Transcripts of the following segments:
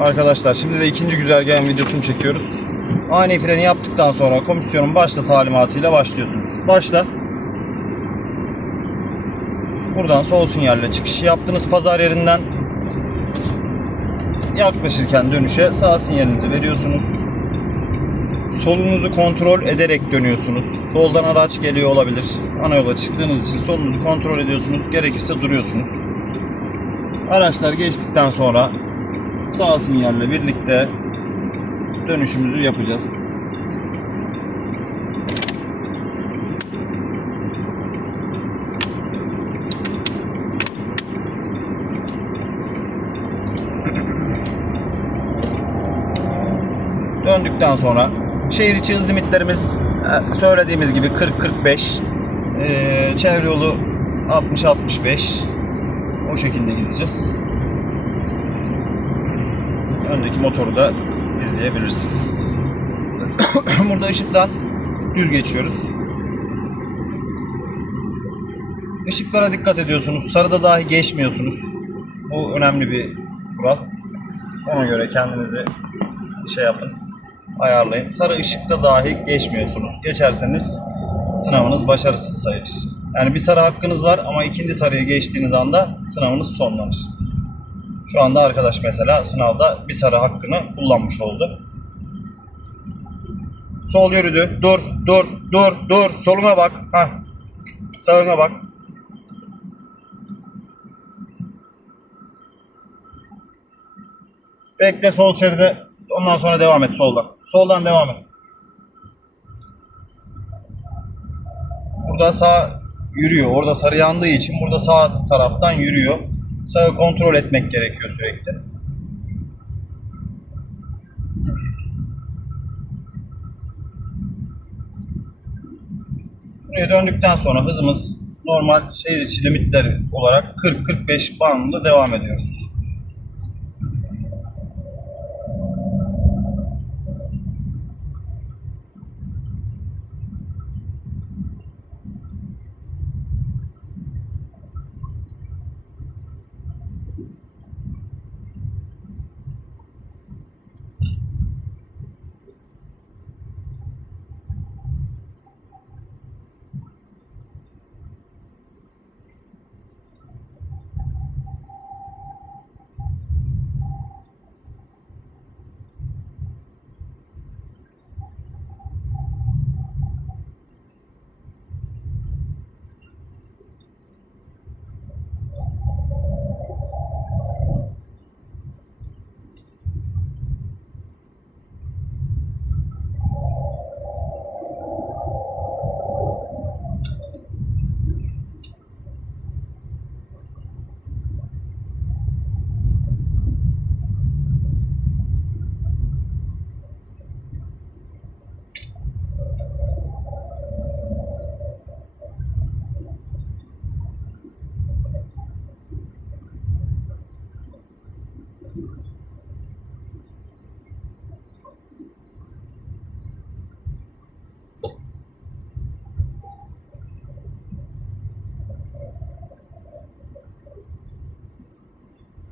Arkadaşlar şimdi de ikinci güzergahın videosunu çekiyoruz. Ani freni yaptıktan sonra komisyonun başla talimatıyla başlıyorsunuz. Başla. Buradan sol sinyalle çıkışı yaptınız pazar yerinden. Yaklaşırken dönüşe sağ sinyalinizi veriyorsunuz. Solunuzu kontrol ederek dönüyorsunuz. Soldan araç geliyor olabilir. Ana yola çıktığınız için solunuzu kontrol ediyorsunuz. Gerekirse duruyorsunuz. Araçlar geçtikten sonra sağ sinyalle birlikte dönüşümüzü yapacağız. Döndükten sonra şehir içi hız limitlerimiz e, söylediğimiz gibi 40-45 Ee, çevre yolu 60-65 o şekilde gideceğiz. Öndeki motoru da izleyebilirsiniz. Burada ışıktan düz geçiyoruz. Işıklara dikkat ediyorsunuz. Sarıda dahi geçmiyorsunuz. Bu önemli bir kural. Ona göre kendinizi şey yapın, ayarlayın. Sarı ışıkta dahi geçmiyorsunuz. Geçerseniz sınavınız başarısız sayılır. Yani bir sarı hakkınız var ama ikinci sarıya geçtiğiniz anda sınavınız sonlanır. Şu anda arkadaş mesela sınavda bir sarı hakkını kullanmış oldu. Sol yürüdü. Dur, dur, dur, dur. Soluna bak. Hah. Sağına bak. Bekle sol şeride. Ondan sonra devam et soldan. Soldan devam et. Burada sağ yürüyor. Orada sarı yandığı için burada sağ taraftan yürüyor. Sağı kontrol etmek gerekiyor sürekli. Buraya döndükten sonra hızımız normal şehir içi limitler olarak 40-45 bandında devam ediyoruz.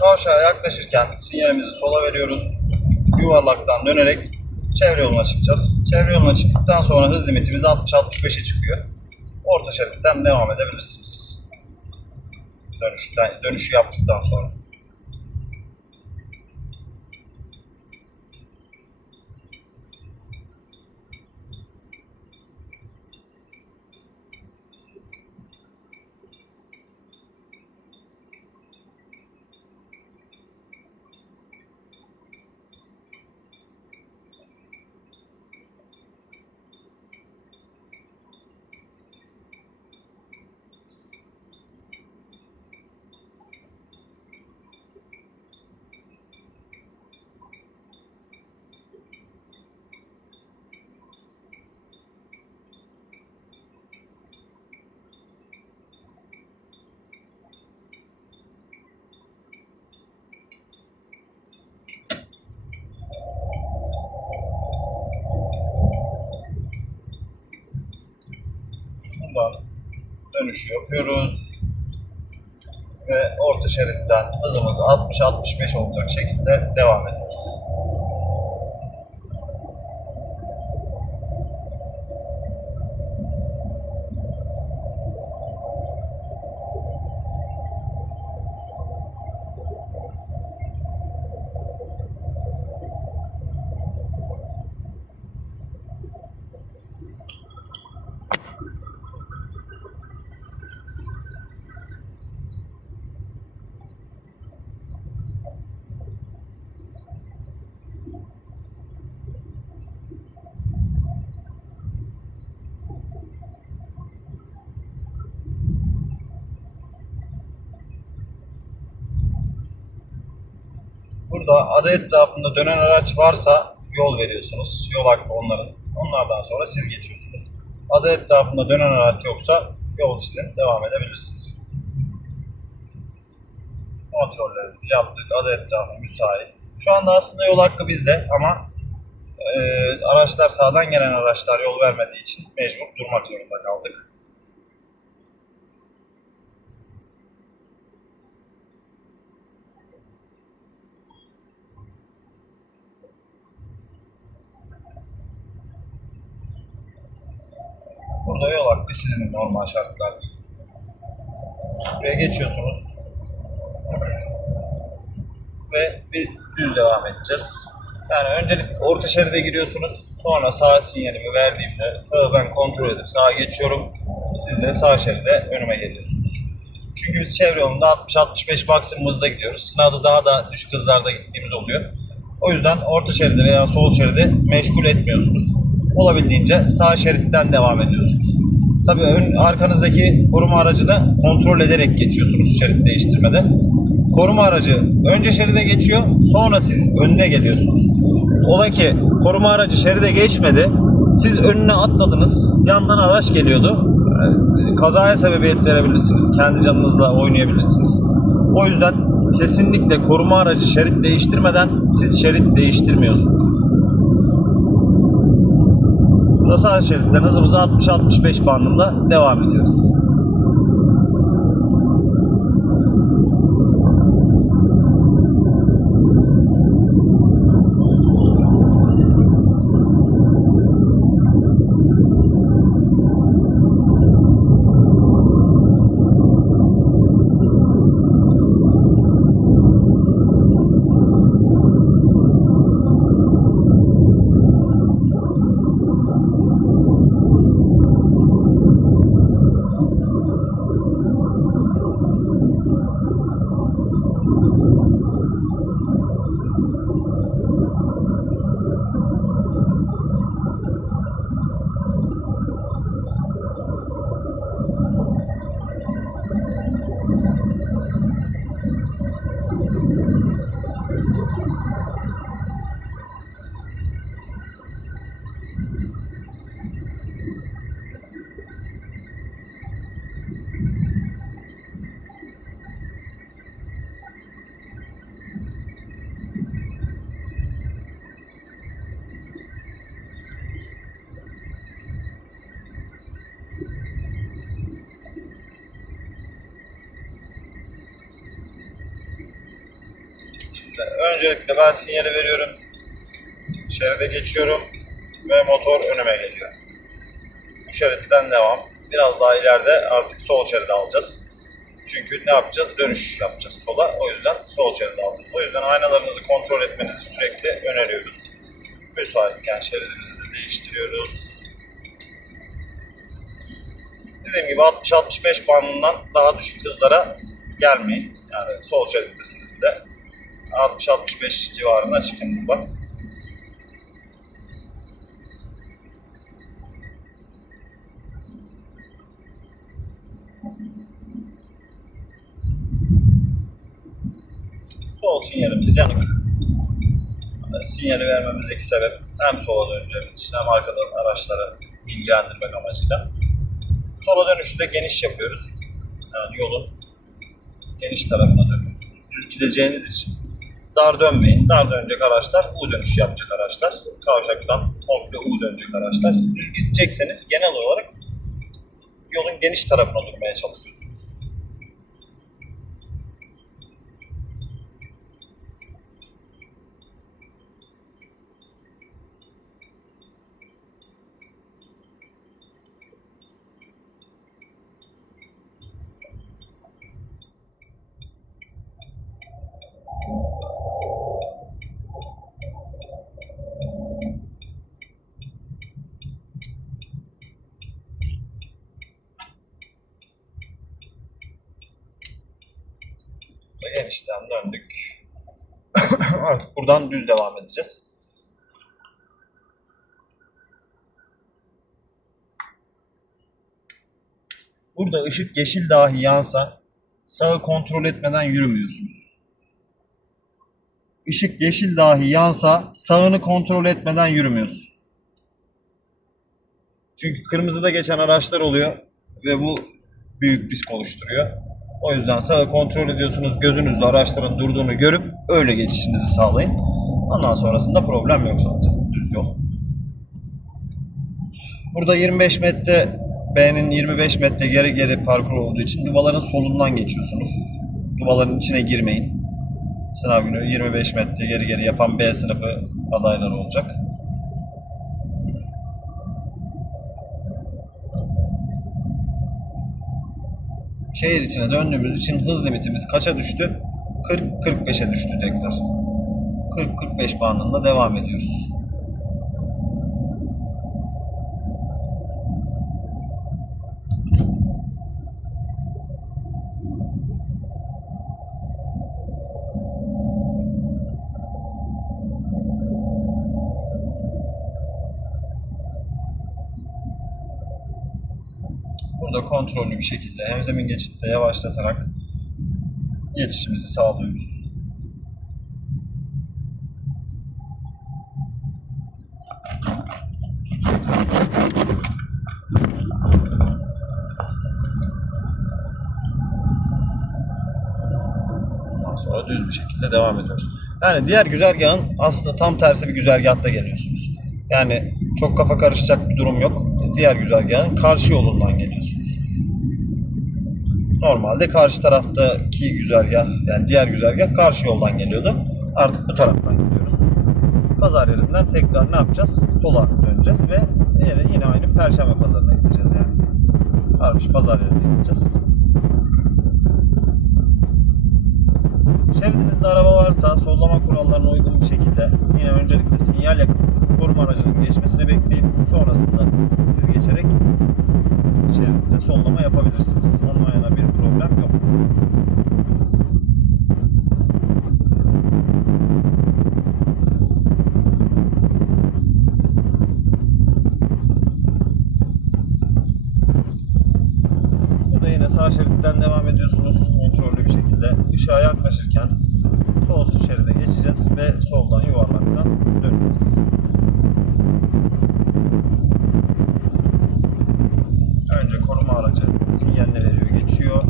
Kavşağa yaklaşırken sinyalimizi sola veriyoruz. Yuvarlaktan dönerek çevre yoluna çıkacağız. Çevre yoluna çıktıktan sonra hız limitimiz 60-65'e çıkıyor. Orta şeritten devam edebilirsiniz. Dönüşten, dönüşü yaptıktan sonra. Buradan dönüşü yapıyoruz. ve orta şeritten hızımız 60-65 olacak şekilde devam ediyoruz. Burada ada etrafında dönen araç varsa yol veriyorsunuz. Yol hakkı onların. Onlardan sonra siz geçiyorsunuz. Ada etrafında dönen araç yoksa yol sizin. Devam edebilirsiniz. Kontrollerimizi yaptık. Ada etrafı müsait. Şu anda aslında yol hakkı bizde ama e, araçlar sağdan gelen araçlar yol vermediği için mecbur durmak zorunda kaldık. Burada yol hakkı sizin normal şartlarda. Buraya geçiyorsunuz. Ve biz düz devam edeceğiz. Yani öncelikle orta şeride giriyorsunuz. Sonra sağ sinyalimi verdiğimde sağı ben kontrol edip sağa geçiyorum. Siz de sağ şeride önüme geliyorsunuz. Çünkü biz çevre yolunda 60-65 maksimum hızda gidiyoruz. Sınavda daha da düşük hızlarda gittiğimiz oluyor. O yüzden orta şeridi veya sol şeridi meşgul etmiyorsunuz. Olabildiğince sağ şeritten devam ediyorsunuz. Tabii ön, arkanızdaki koruma aracını kontrol ederek geçiyorsunuz şerit değiştirmede. Koruma aracı önce şeride geçiyor, sonra siz önüne geliyorsunuz. Ola ki koruma aracı şeride geçmedi, siz önüne atladınız, yandan araç geliyordu. Ee, Kazaya sebebiyet verebilirsiniz, kendi canınızla oynayabilirsiniz. O yüzden kesinlikle koruma aracı şerit değiştirmeden siz şerit değiştirmiyorsunuz. Burada sağ şeritten hızımızı 60-65 bandında devam ediyoruz. Şimdi öncelikle ben sinyali veriyorum. Şeride geçiyorum ve motor önüme geliyor. Bu şeritten devam. Biraz daha ileride artık sol şeridi alacağız. Çünkü ne yapacağız? Dönüş yapacağız sola. O yüzden sol şeridi alacağız. O yüzden aynalarınızı kontrol etmenizi sürekli öneriyoruz. Müsaitken şeridimizi de değiştiriyoruz. Dediğim gibi 60-65 bandından daha düşük hızlara gelmeyin. Yani sol şerittesiniz bir de. 60-65 civarına çıkın burada. Sol sinyalimiz yanık. Yani Sinyali vermemizdeki sebep hem sola döneceğimiz için hem arkadan araçları bilgilendirmek amacıyla. Sola dönüşü de geniş yapıyoruz. Yani yolun geniş tarafına dönüyorsunuz. Düz gideceğiniz için dar dönmeyin. Dar dönecek araçlar U dönüş yapacak araçlar. Kavşaktan komple U dönecek araçlar. Siz düz gidecekseniz genel olarak yolun geniş tarafına durmaya çalışıyorsunuz. İşten döndük. Artık buradan düz devam edeceğiz. Burada ışık yeşil dahi yansa sağı kontrol etmeden yürümüyorsunuz. Işık yeşil dahi yansa sağını kontrol etmeden yürümüyorsun. Çünkü kırmızıda geçen araçlar oluyor ve bu büyük risk oluşturuyor. O yüzden sağı kontrol ediyorsunuz. Gözünüzle araçların durduğunu görüp öyle geçişinizi sağlayın. Ondan sonrasında problem yok zaten. Düz yol. Burada 25 metre B'nin 25 metre geri geri parkur olduğu için dubaların solundan geçiyorsunuz. Dubaların içine girmeyin. Sınav günü 25 metre geri geri yapan B sınıfı adayları olacak. Şehir içine döndüğümüz için hız limitimiz kaça düştü? 40-45'e düştü tekrar. 40-45 bandında devam ediyoruz. Kontrollü bir şekilde hem zemin geçitte yavaşlatarak geçişimizi sağlıyoruz. Ondan sonra düz bir şekilde devam ediyoruz. Yani diğer güzergahın aslında tam tersi bir güzergahta geliyorsunuz. Yani çok kafa karışacak bir durum yok. Diğer güzergahın karşı yolundan geliyorsunuz. Normalde karşı taraftaki güzergah yani diğer güzergah karşı yoldan geliyordu. Artık bu taraftan gidiyoruz. Pazar yerinden tekrar ne yapacağız? Sola döneceğiz ve yine, yine aynı Perşembe pazarına gideceğiz yani. Harbiş pazar yerine gideceğiz. Şeridinizde araba varsa sollama kurallarına uygun bir şekilde yine öncelikle sinyal yakıp koruma aracının geçmesini bekleyip sonrasında siz geçerek şeritte sollama yapabilirsiniz. Onunla yana bir problem yok. Sağ şeritten devam ediyorsunuz kontrollü bir şekilde. Işığa yaklaşırken sol şeride geçeceğiz ve soldan yuvarlaktan döneceğiz. Önce koruma aracı sinyalini veriyor, geçiyor.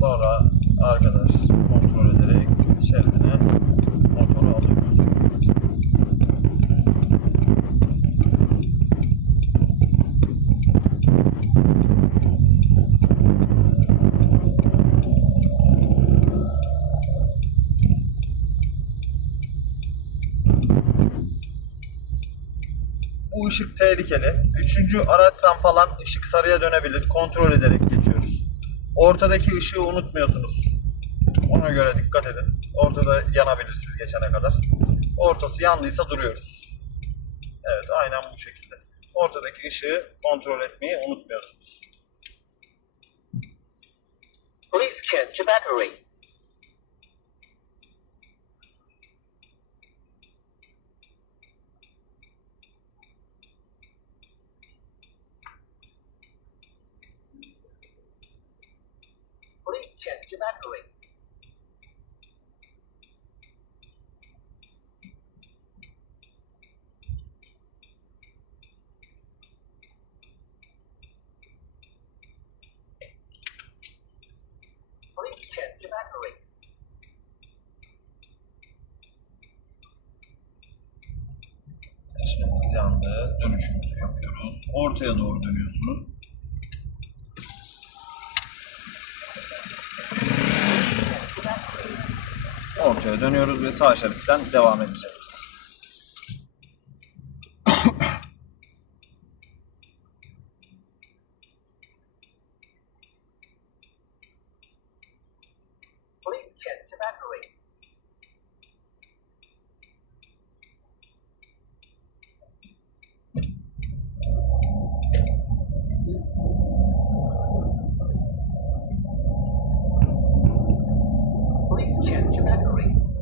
Sonra arkadaş kontrol şeridine motoru alıyor. Bu ışık tehlikeli. Üçüncü araçsan falan ışık sarıya dönebilir. Kontrol ederek geçiyoruz. Ortadaki ışığı unutmuyorsunuz. Ona göre dikkat edin. Ortada yanabilir siz geçene kadar. Ortası yandıysa duruyoruz. Evet aynen bu şekilde. Ortadaki ışığı kontrol etmeyi unutmuyorsunuz. Please check battery. Please check your battery. Please check your battery. Işığımız yandı. Dönüşümüzü yapıyoruz. Ortaya doğru dönüyorsunuz. Ortaya dönüyoruz ve sağ şeritten devam edeceğiz biz. Please check your battery. Please evacuate.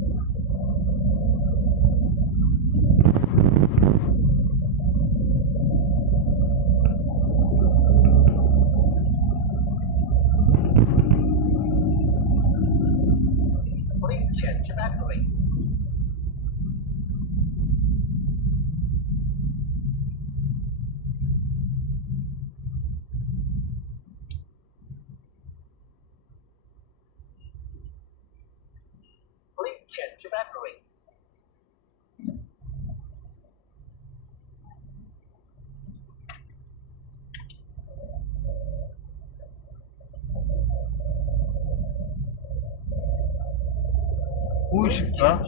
Bu ışıkta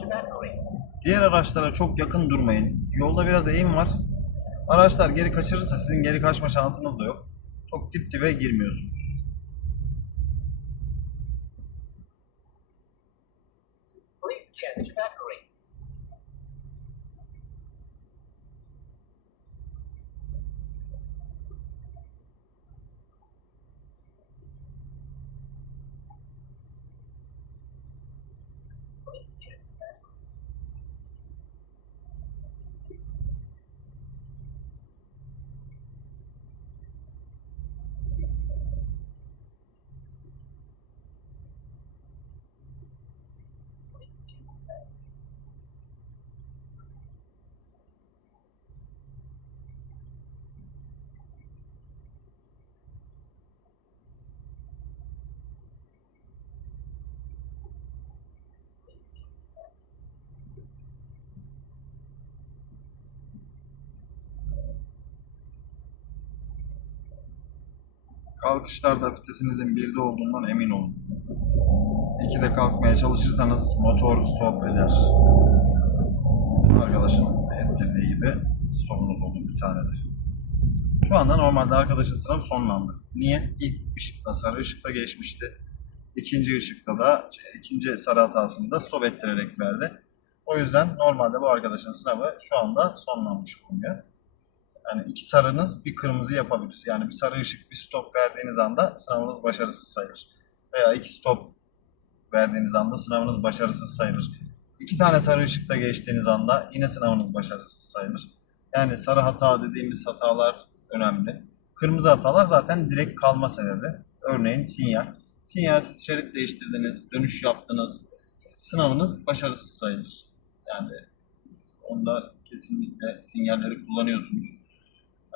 diğer araçlara çok yakın durmayın. Yolda biraz eğim var. Araçlar geri kaçırırsa sizin geri kaçma şansınız da yok. Çok dip dibe girmiyorsunuz. Kalkışlarda vitesinizin birde olduğundan emin olun. İkide kalkmaya çalışırsanız motor stop eder. Arkadaşın ettirdiği gibi stopunuz oldu bir tane de. Şu anda normalde arkadaşın sınavı sonlandı. Niye? İlk ışıkta sarı ışıkta geçmişti. İkinci ışıkta da ikinci sarı hatasını da stop ettirerek verdi. O yüzden normalde bu arkadaşın sınavı şu anda sonlanmış bulunuyor. Yani iki sarınız bir kırmızı yapabilir. Yani bir sarı ışık bir stop verdiğiniz anda sınavınız başarısız sayılır. Veya iki stop verdiğiniz anda sınavınız başarısız sayılır. İki tane sarı ışıkta geçtiğiniz anda yine sınavınız başarısız sayılır. Yani sarı hata dediğimiz hatalar önemli. Kırmızı hatalar zaten direkt kalma sebebi. Örneğin sinyal. Sinyalsiz şerit değiştirdiniz, dönüş yaptınız. Sınavınız başarısız sayılır. Yani onda kesinlikle sinyalleri kullanıyorsunuz.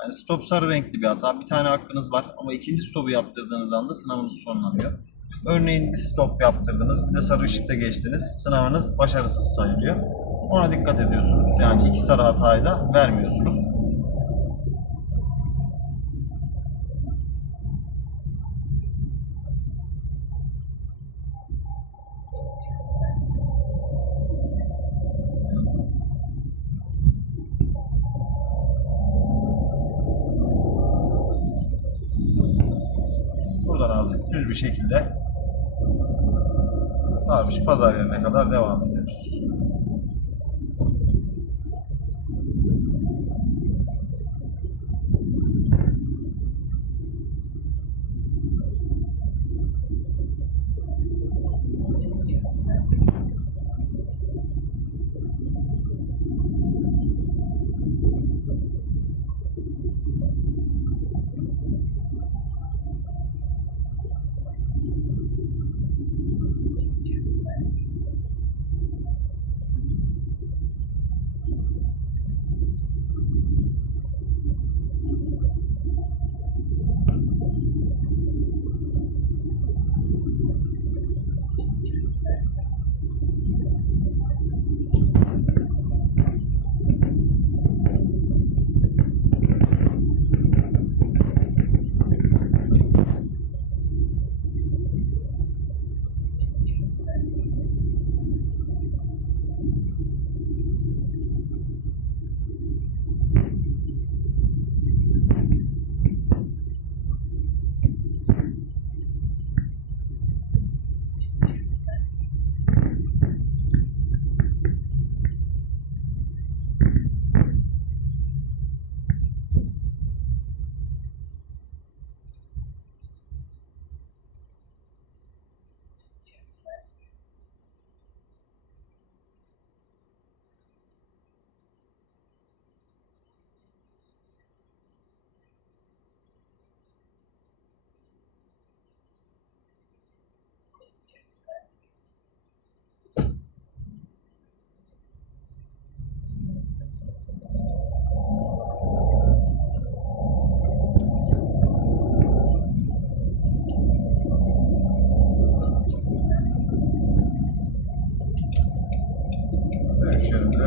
Yani stop sarı renkli bir hata. Bir tane hakkınız var ama ikinci stopu yaptırdığınız anda sınavınız sonlanıyor. Örneğin bir stop yaptırdınız, bir de sarı ışıkta geçtiniz. Sınavınız başarısız sayılıyor. Ona dikkat ediyorsunuz. Yani iki sarı hatayı da vermiyorsunuz. Buradan artık düz bir şekilde Varmış pazar yerine kadar devam ediyoruz.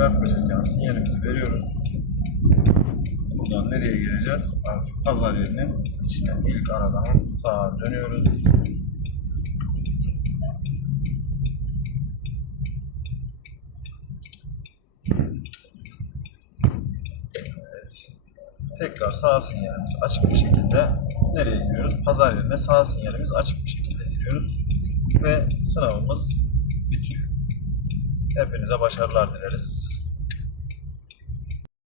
Yaklaşırken sinyalimizi veriyoruz. Buradan nereye gireceğiz? Artık pazar yerinin içine ilk aradan sağa dönüyoruz. Evet. Tekrar sağ sinyalimiz açık bir şekilde nereye giriyoruz? Pazar yerine sağ sinyalimiz açık bir şekilde giriyoruz. Ve sınavımız bitiyor. Hepinize başarılar dileriz.